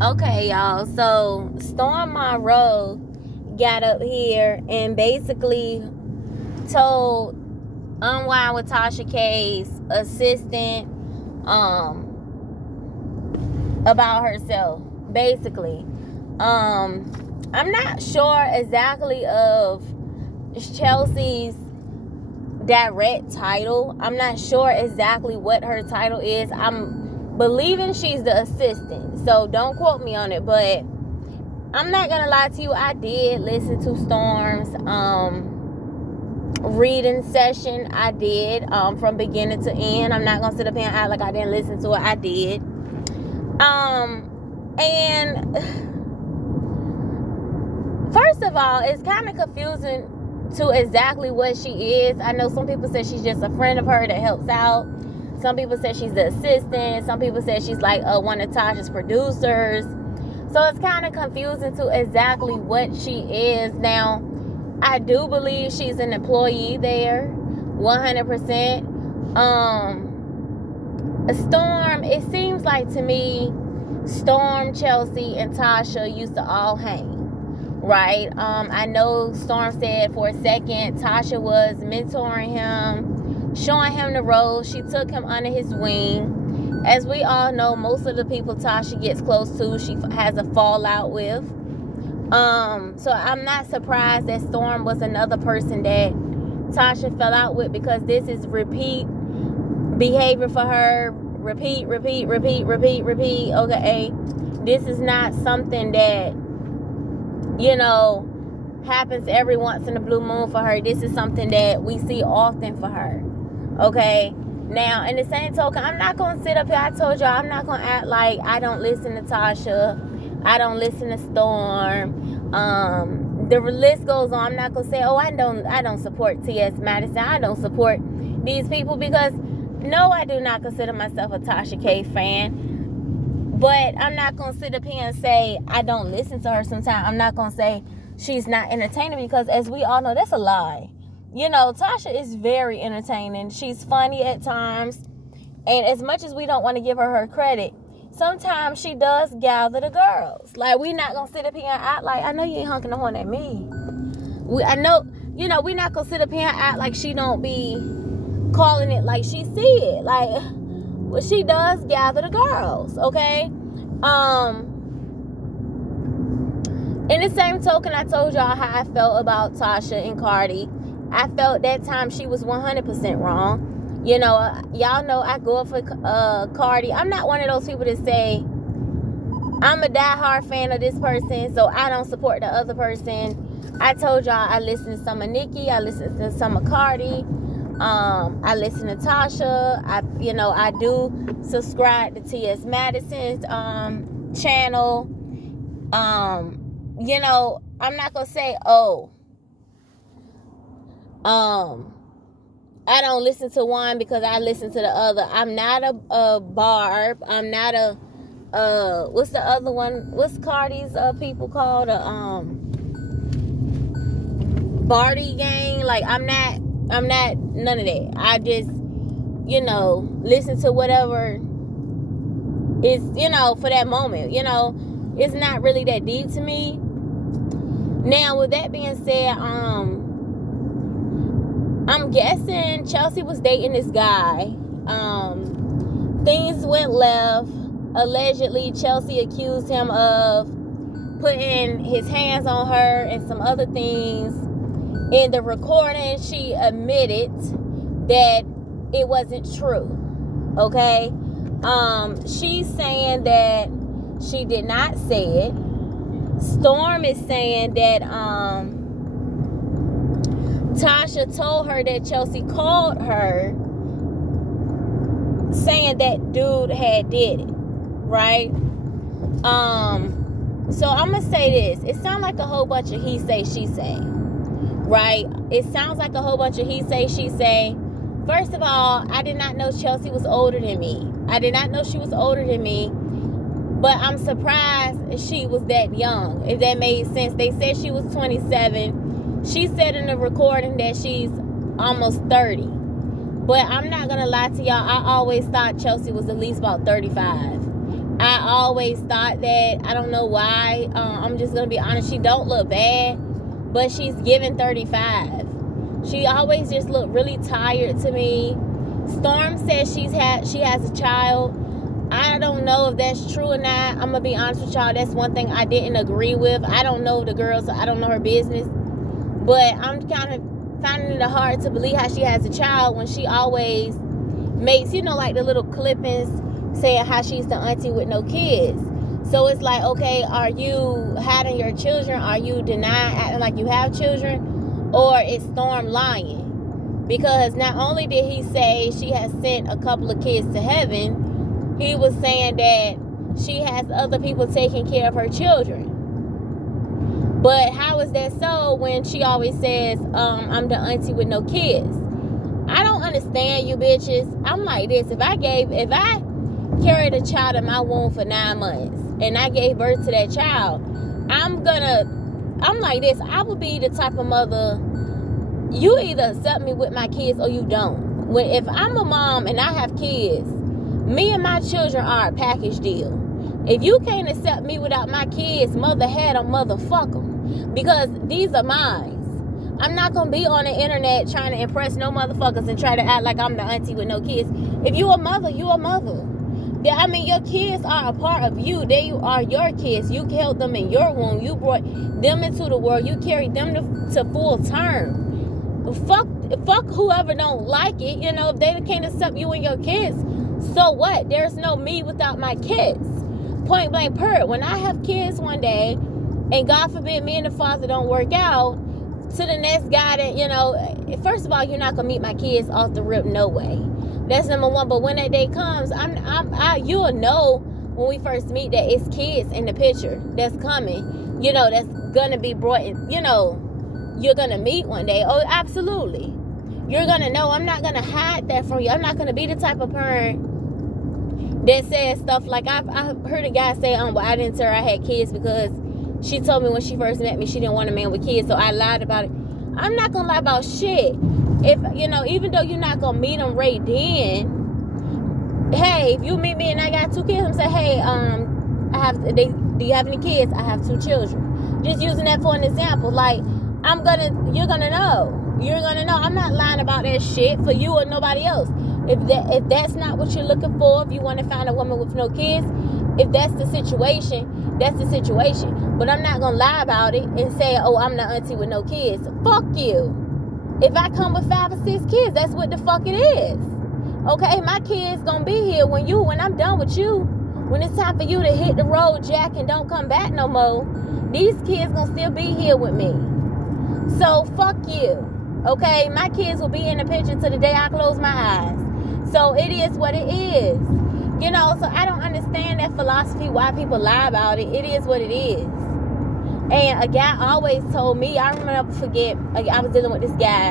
Okay, y'all. So Storm Monroe got up here and basically told Unwind with Tasha K's assistant about herself. Basically, I'm not sure exactly of Chelsea's direct title. I'm not sure exactly what her title is. I'm believing she's the assistant, so don't quote me on it, but I'm not gonna lie to you, I did listen to Storm's reading session. I did, from beginning to end. I'm not gonna sit up here and act like I didn't listen to it. I did. And first of all, it's kind of confusing to exactly what she is. I know some people say she's just a friend of her that helps out. Some people say she's the assistant. Some people say she's like one of Tasha's producers. So it's kind of confusing to exactly what she is. Now, I do believe she's an employee there, 100%. Storm, it seems like to me, Storm, Chelsea, and Tasha used to all hang. Right? I know Storm said for a second Tasha was mentoring him, showing him the ropes. She took him under his wing. As we all know, most of the people Tasha gets close to, she has a fallout with. So I'm not surprised that Storm was another person that Tasha fell out with, because this is repeat behavior for her. Repeat. Okay? This is not something that, happens every once in a blue moon for her. This is something that we see often for her. Okay? Now, in the same token, I'm not going to sit up here. I told y'all, I'm not going to act like I don't listen to Tasha. I don't listen to Storm. The list goes on. I'm not going to say, I don't support T.S. Madison. I don't support these people, because no, I do not consider myself a Tasha K fan. But I'm not going to sit up here and say I don't listen to her sometimes. I'm not going to say she's not entertaining, because as we all know, that's a lie. Tasha is very entertaining. She's funny at times. And as much as we don't want to give her credit, sometimes she does gather the girls. Like, we're not going to sit up here and act like, I know you ain't honking the horn at me. We're not going to sit up here and act like she don't be calling it like she see it. Like, well, she does gather the girls, okay? In the same token, I told y'all how I felt about Tasha and Cardi. I felt that time she was 100% wrong. Y'all know I go up for Cardi. I'm not one of those people that say I'm a diehard fan of this person, so I don't support the other person. I told y'all I listened to some of Nicki. I listened to some of Cardi. I listen to Tasha. I do subscribe to T.S. Madison's channel. I'm not gonna say, I don't listen to one because I listen to the other. I'm not a Barb. I'm not a what's the other one? What's Cardi's people called? Barty gang. Like, I'm not none of that. I just, listen to whatever is, for that moment. It's not really that deep to me. Now, with that being said, I'm guessing Chelsea was dating this guy. Things went left. Allegedly, Chelsea accused him of putting his hands on her and some other things. In the recording, she admitted that it wasn't true. Okay? She's saying that she did not say it. Storm is saying that Tasha told her that Chelsea called her saying that dude had did it. Right? So I'm gonna say this. It sounds like a whole bunch of he say, she say. Right? It sounds like a whole bunch of he say, she say. First of all, I did not know Chelsea was older than me. I did not know she was older than me. But I'm surprised she was that young, if that made sense. They said she was 27. She said in the recording that she's almost 30. But I'm not going to lie to y'all. I always thought Chelsea was at least about 35. I always thought that. I don't know why. I'm just gonna be honest. She don't look bad, but she's given 35. She always just looked really tired to me. Storm says she has a child. I don't know if that's true or not. I'm gonna be honest with y'all. That's one thing I didn't agree with. I don't know the girl, so I don't know her business. But I'm kind of finding it hard to believe how she has a child when she always makes, like the little clippings saying how she's the auntie with no kids. So it's like, okay, are you hiding your children? Are you denying, acting like you have children? Or is Storm lying? Because not only did he say she has sent a couple of kids to heaven, he was saying that she has other people taking care of her children. But how is that so when she always says, I'm the auntie with no kids? I don't understand you bitches. I'm like this. If I carried a child in my womb for 9 months and I gave birth to that child, I'm like this. I would be the type of mother, you either accept me with my kids or you don't. If I'm a mom and I have kids, me and my children are a package deal. If you can't accept me without my kids, mother had them, motherfuck them. Because these are mine. I'm not going to be on the internet trying to impress no motherfuckers and try to act like I'm the auntie with no kids. If you a mother, you a mother. I mean, your kids are a part of you. They are your kids. You held them in your womb. You brought them into the world. You carried them to full term. Fuck whoever don't like it. If they can't accept you and your kids, so what? There's no me without my kids. Point blank period. When I have kids one day, and God forbid me and the father don't work out, to the next guy that, first of all, you're not going to meet my kids off the rip, no way. That's number one. But when that day comes, you'll know when we first meet that it's kids in the picture that's coming, that's going to be brought in, you're going to meet one day. Oh, absolutely. You're going to know. I'm not going to hide that from you. I'm not going to be the type of parent that says stuff like, I've heard a guy say, well, I didn't tell her I had kids because she told me when she first met me she didn't want a man with kids, so I lied about it. I'm not going to lie about shit. If, even though you're not going to meet them right then, hey, if you meet me and I got 2 kids, I'm saying, hey, do you have any kids? I have 2 children. Just using that for an example. Like, you're going to know. You're going to know. I'm not lying about that shit for you or nobody else. If that's not what you're looking for, if you want to find a woman with no kids, if that's the situation, that's the situation. But I'm not going to lie about it and say, oh, I'm the auntie with no kids. Fuck you. If I come with 5 or 6 kids, that's what the fuck it is. Okay, my kids going to be here when I'm done with you. When it's time for you to hit the road, Jack, and don't come back no more, these kids going to still be here with me. So, fuck you. Okay, my kids will be in the picture till the day I close my eyes. So, it is what it is. So I don't understand that philosophy, why people lie about it. It is what it is. And a guy always told me, I remember, I was dealing with this guy,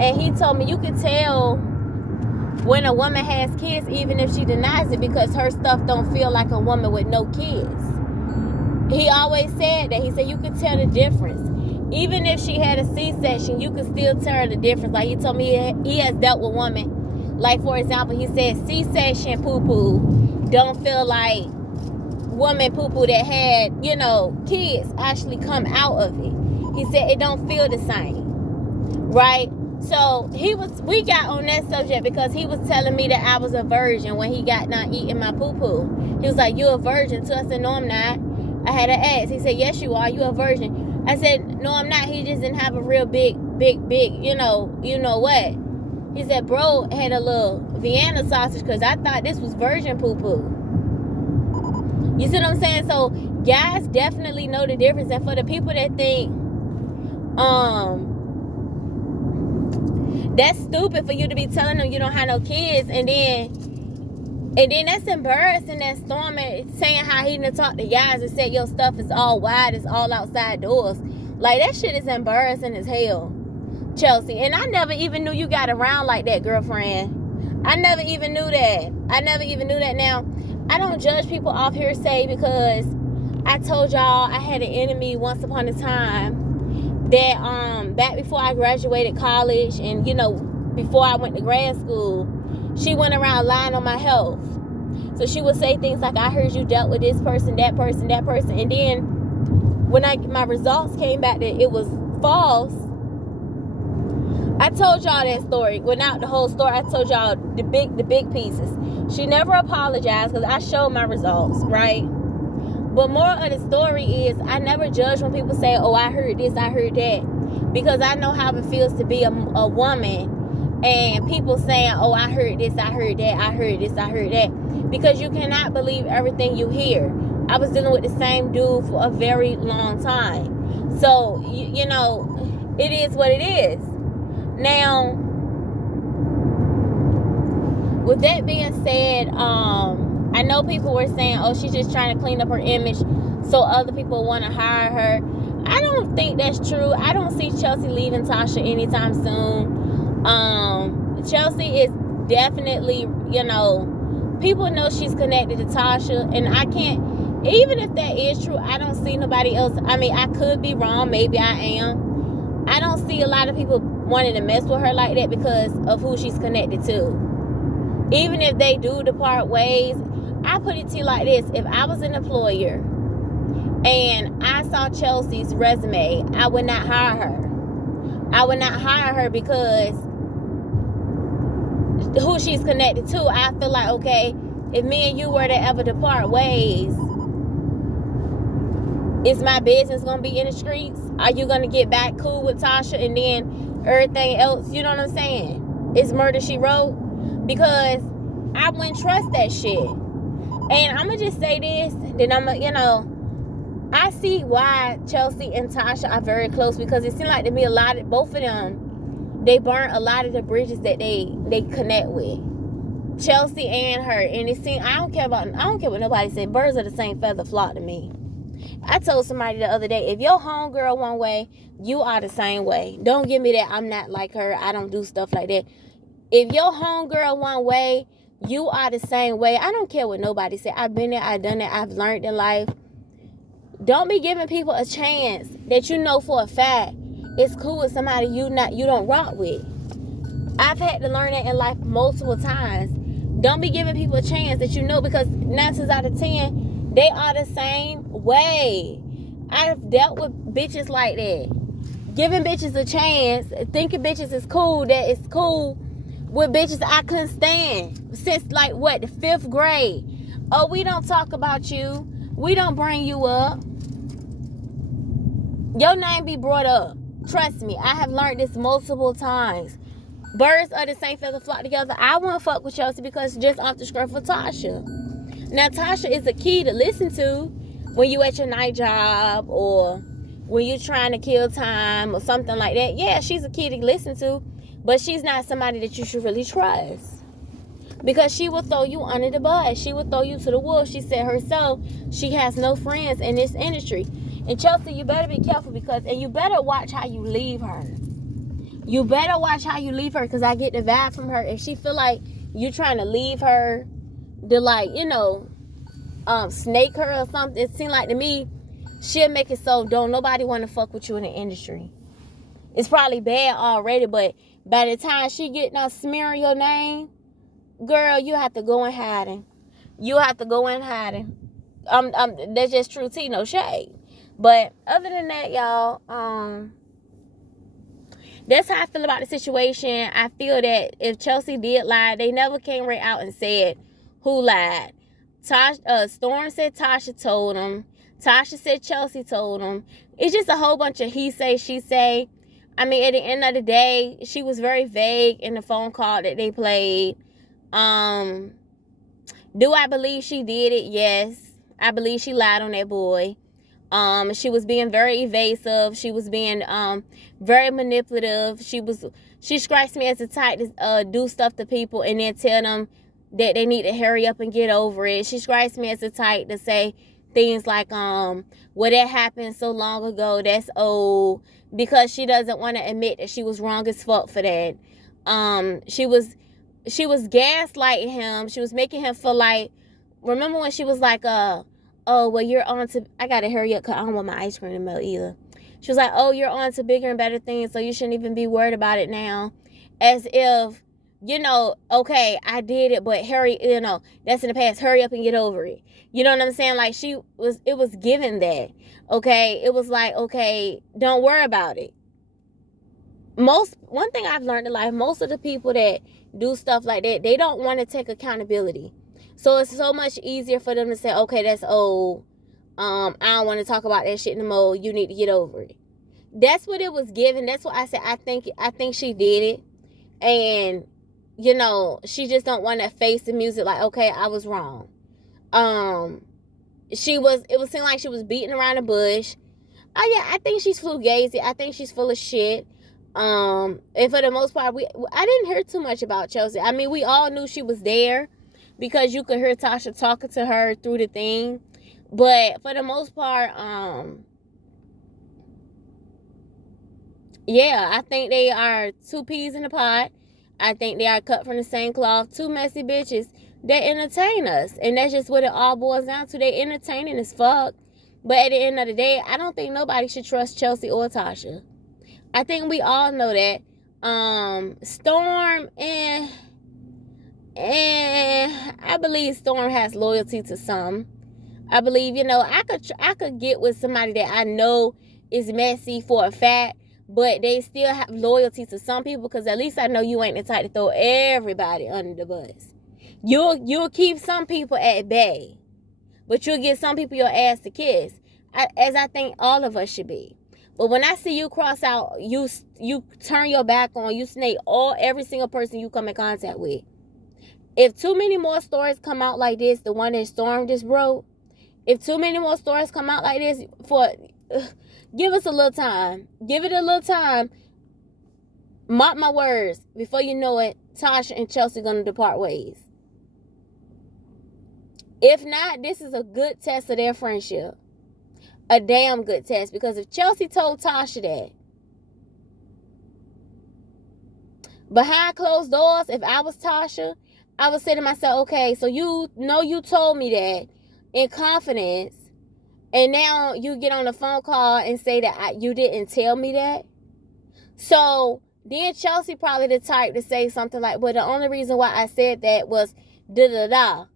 and he told me you can tell when a woman has kids even if she denies it because her stuff don't feel like a woman with no kids. He always said that. He said you could tell the difference. Even if she had a C-section, you could still tell the difference. Like he told me he has dealt with women. Like, for example, he said C-section poo-poo don't feel like woman poo-poo that had, kids actually come out of it. He said it don't feel the same, right? So we got on that subject because he was telling me that I was a virgin when he got done eating my poo-poo. He was like, you a virgin too? I said, no, I'm not. I had to ask. He said, yes, you are. You a virgin. I said, no, I'm not. He just didn't have a real big, you know what? He said, bro had a little Vienna sausage because I thought this was virgin poo-poo. You see what I'm saying? So, guys definitely know the difference. And for the people that think, that's stupid for you to be telling them you don't have no kids, and then that's embarrassing that Storm saying how he didn't talk to guys and said your stuff is all wide, it's all outside doors. Like, that shit is embarrassing as hell, Chelsea. And I never even knew you got around like that, girlfriend. I never even knew that. Now, I don't judge people off hearsay because I told y'all I had an enemy once upon a time that back before I graduated college and before I went to grad school, she went around lying on my health. So she would say things like, I heard you dealt with this person, that person, that person. And then when my results came back that it was false, I told y'all that story. Well, not the whole story. I told y'all the big pieces. She never apologized because I showed my results, right? But more of the story is I never judge when people say, oh, I heard this, I heard that. Because I know how it feels to be a woman and people saying, oh, I heard this, I heard that, I heard this, I heard that. Because you cannot believe everything you hear. I was dealing with the same dude for a very long time. So, you know, it is what it is. Now, with that being said, I know people were saying, oh, she's just trying to clean up her image so other people want to hire her. I don't think that's true. I don't see Chelsea leaving Tasha anytime soon. Chelsea is definitely, you know, people know she's connected to Tasha, and I can't, even if that is true, I don't see nobody else. I mean, I could be wrong. Maybe I am. I don't see a lot of people wanting to mess with her like that because of who she's connected to. Even if they do depart ways, I put it to you like this. If I was an employer and I saw Chelsea's resume, I would not hire her. I would not hire her because who she's connected to. I feel like, okay, if me and you were to ever depart ways, is my business going to be in the streets? Are you going to get back cool with Tasha and then everything else? You know what I'm saying? It's murder, she wrote. Because I wouldn't trust that shit. And I'm going to just say this. Then I'm going to, you know, I see why Chelsea and Tasha are very close. Because it seemed like to me both of them, they burnt a lot of the bridges that they connect with. Chelsea and her. And it seemed, I don't care what nobody said. Birds of the same feather flock to me. I told somebody the other day, if your homegirl one way, you are the same way. Don't give me that I'm not like her. I don't do stuff like that. If your homegirl one way, you are the same way. I don't care what nobody say. I've been there, I've done that, I've learned in life. Don't be giving people a chance that you know for a fact it's cool with somebody you don't rock with. I've had to learn that in life multiple times. Don't be giving people a chance that you know, because 9 times out of 10, they are the same way. I've dealt with bitches like that. Giving bitches a chance, thinking bitches is cool, that it's cool with bitches I couldn't stand since like what, the 5th grade. Oh, we don't talk about you. We don't bring you up. Your name be brought up. Trust me, I have learned this multiple times. Birds of the same feather flock together. I won't fuck with Chelsea because just off the script for Tasha. Now, Tasha is a key to listen to when you at your night job or when you're trying to kill time or something like that. Yeah, she's a key to listen to. But she's not somebody that you should really trust. Because she will throw you under the bus. She will throw you to the wolves. She said herself, she has no friends in this industry. And Chelsea, you better be careful and you better watch how you leave her. You better watch how you leave her, because I get the vibe from her. If she feel like you trying to leave her to, like, you know, snake her or something, it seems like to me, she'll make it so don't nobody want to fuck with you in the industry. It's probably bad already, but by the time she get now smearing your name, girl, you have to go in hiding. You have to go in hiding. That's just true tea, no shade. But other than that, y'all, that's how I feel about the situation. I feel that if Chelsea did lie, they never came right out and said who lied. Storm said Tasha told him. Tasha said Chelsea told him. It's just a whole bunch of he say, she say. I mean, at the end of the day, she was very vague in the phone call that they played. Do I believe she did it? Yes. I believe she lied on that boy. She was being very evasive. She was being very manipulative. She strikes me as the type to do stuff to people and then tell them that they need to hurry up and get over it. She strikes me as the type to say things like, well, that happened so long ago, that's old, because she doesn't want to admit that she was wrong as fuck for that. She was gaslighting him. She was making him feel like, remember when she was like, oh, well, you're on to, I gotta hurry up because I don't want my ice cream to melt either. She was like, oh, you're on to bigger and better things, so you shouldn't even be worried about it now. As if okay, I did it, but hurry, that's in the past. Hurry up and get over it. You know what I'm saying? Like, it was given that. Okay, it was like, okay, don't worry about it. One thing I've learned in life, most of the people that do stuff like that, they don't want to take accountability. So it's so much easier for them to say, okay, that's old. I don't want to talk about that shit no more. You need to get over it. That's what it was given. That's what I said. I think she did it. And, she just don't want to face the music like, okay, I was wrong. It seemed like she was beating around the bush. Oh yeah, I think she's fugazi. I think she's full of shit. And for the most part, I didn't hear too much about Chelsea. I mean, we all knew she was there because you could hear Tasha talking to her through the thing. But for the most part, yeah, I think they are two peas in a pot. I think they are cut from the same cloth. Two messy bitches that entertain us. And that's just what it all boils down to. They entertaining as fuck. But at the end of the day, I don't think nobody should trust Chelsea or Tasha. I think we all know that. Storm and I believe Storm has loyalty to some. I believe, I could get with somebody that I know is messy for a fact, but they still have loyalty to some people, because at least I know you ain't the type to throw everybody under the bus. You'll keep some people at bay, but you'll get some people your ass to kiss, as I think all of us should be. But when I see you cross out, you turn your back on, you snake every single person you come in contact with. If too many more stories come out like this, the one that Storm just wrote, if too many more stories come out like this, give us a little time. Give it a little time. Mark my words. Before you know it, Tasha and Chelsea are going to depart ways. If not, this is a good test of their friendship. A damn good test. Because if Chelsea told Tasha that, behind closed doors, if I was Tasha, I would say to myself, okay, so you told me that in confidence, and now you get on a phone call and say that you didn't tell me that. So then Chelsea probably the type to say something like, well, the only reason why I said that was da-da-da.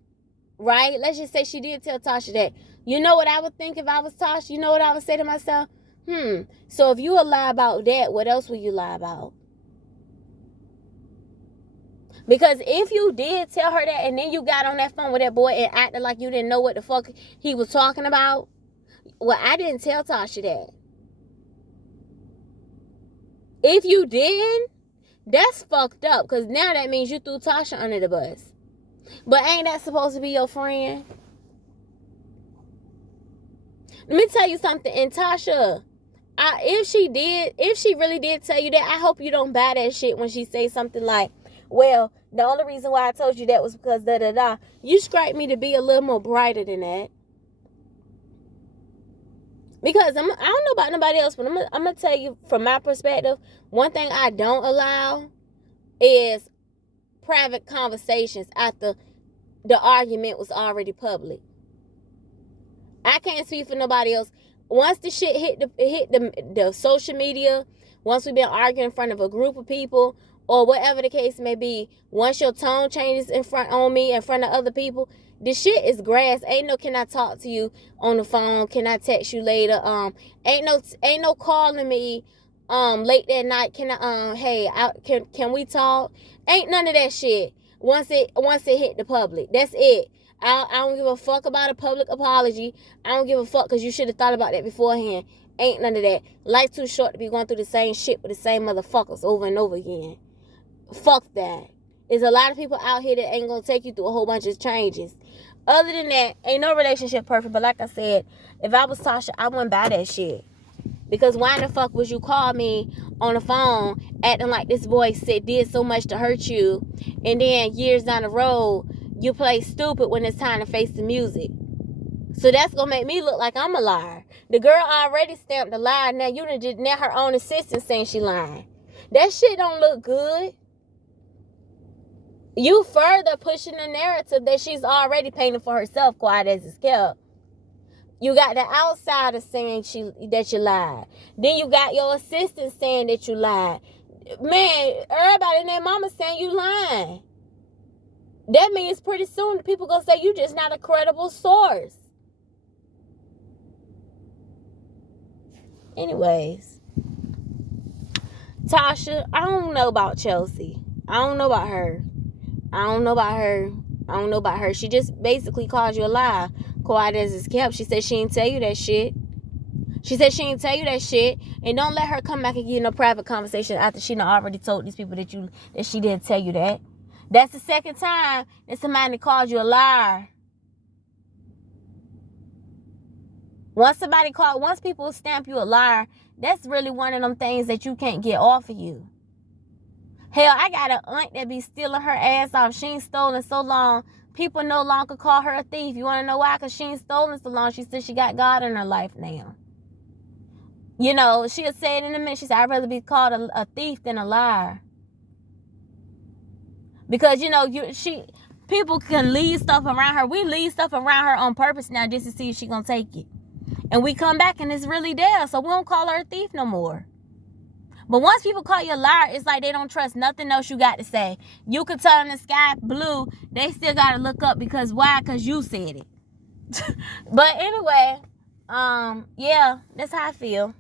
Right? Let's just say she did tell Tasha that. You know what I would think if I was Tasha? You know what I would say to myself? So if you would lie about that, what else would you lie about? Because if you did tell her that and then you got on that phone with that boy and acted like you didn't know what the fuck he was talking about, well, I didn't tell Tasha that. If you did, that's fucked up, because now that means you threw Tasha under the bus. But ain't that supposed to be your friend? Let me tell you something. And Tasha, if she really did tell you that, I hope you don't buy that shit when she says something like, well, the only reason why I told you that was because da-da-da. You scraped me to be a little more brighter than that. Because I don't know about nobody else, but I'm going to tell you from my perspective, one thing I don't allow is private conversations after the argument was already public. I can't speak for nobody else. Once the shit hit the social media, once we've been arguing in front of a group of people, or whatever the case may be, once your tone changes in front of other people, the shit is grass. Ain't no can I talk to you on the phone? Can I text you later? Ain't no calling me late that night. Can I can we talk? Ain't none of that shit. Once it hit the public, that's it. I don't give a fuck about a public apology. I don't give a fuck because you should have thought about that beforehand. Ain't none of that. Life's too short to be going through the same shit with the same motherfuckers over and over again. Fuck that. There's a lot of people out here that ain't gonna take you through a whole bunch of changes. Other than that, ain't no relationship perfect. But like I said, if I was Tasha, I wouldn't buy that shit. Because why in the fuck would you call me on the phone acting like this boy did so much to hurt you, and then years down the road you play stupid when it's time to face the music? So that's gonna make me look like I'm a liar. The girl already stamped a lie. Now now her own assistant saying she lying. That shit don't look good. You further pushing the narrative that she's already painted for herself, quiet as it's kept. You got the outsider saying that you lied. Then you got your assistant saying that you lied. man, everybody and their mama saying you lying. That means pretty soon people gonna say you just not a credible source. Anyways, Tasha, I don't know about Chelsea. I don't know about her. She just basically called you a lie. Quiet as it's kept. She said she didn't tell you that shit. And don't let her come back and get in a private conversation after she done already told these people that she didn't tell you that. That's the second time that somebody called you a liar. Once people stamp you a liar, that's really one of them things that you can't get off of you. Hell, I got an aunt that be stealing her ass off. She ain't stolen so long, people no longer call her a thief. You want to know why? Because she ain't stolen so long. She said she got God in her life now. You know, she'll say it in a minute. She said, I'd rather be called a thief than a liar. Because, you know, people can leave stuff around her. We leave stuff around her on purpose now just to see if she gonna take it. And we come back and it's really there. So we don't call her a thief no more. But once people call you a liar, it's like they don't trust nothing else you got to say. You could tell them the sky blue. They still got to look up because why? Because you said it. But anyway, yeah, that's how I feel.